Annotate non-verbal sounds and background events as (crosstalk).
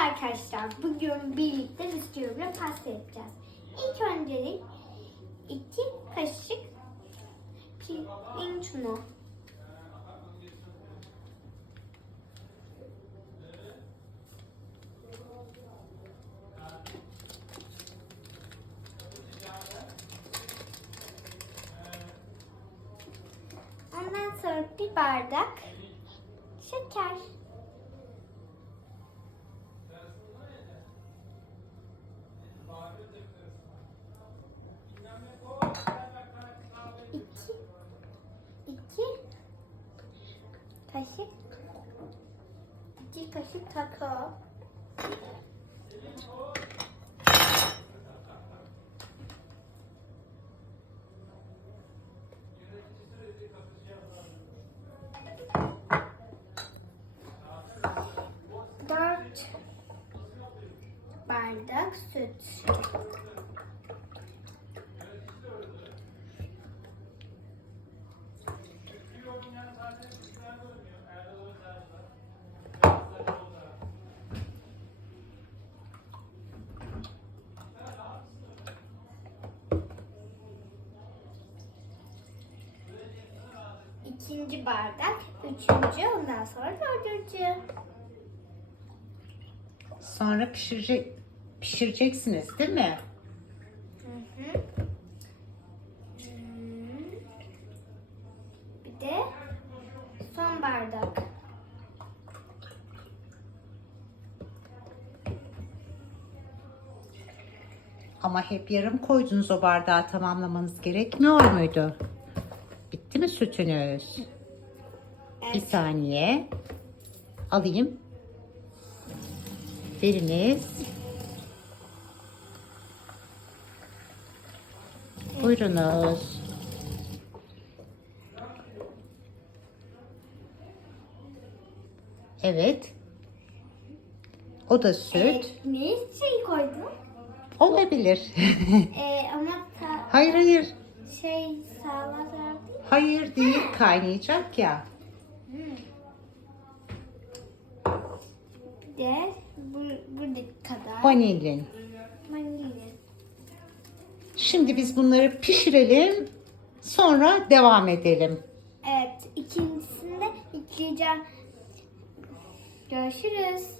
arkadaşlar. Bugün birlikte bisküvi pasta yapacağız. İlk öncelik iki kaşık pirinç unu. Ondan sonra bir bardak şeker. Kaşık, iki kaşık kakao. Dört bardak süt. İkinci bardak, üçüncü, ondan sonra dördüncü. Sonra pişirecek pişireceksiniz değil mi? Hı hı. Hmm. Bir de son bardak. Ama hep yarım koydunuz o bardağı tamamlamanız gerekmiyor muydu? Bitti mi sütünüz? Bir Evet. saniye. Alayım. Veriniz. Buyurunuz. Evet. O da süt. Evet, ne şey koydun? Olabilir. (laughs) Ee, ama ta- hayır hayır. şey değil. Hayır değil. Kaynayacak ya. De bu, buradaki kadar. Vanilin. Vanilya. Şimdi biz bunları pişirelim. Sonra devam edelim. Evet, ikincisinde ekleyeceğim. Görüşürüz.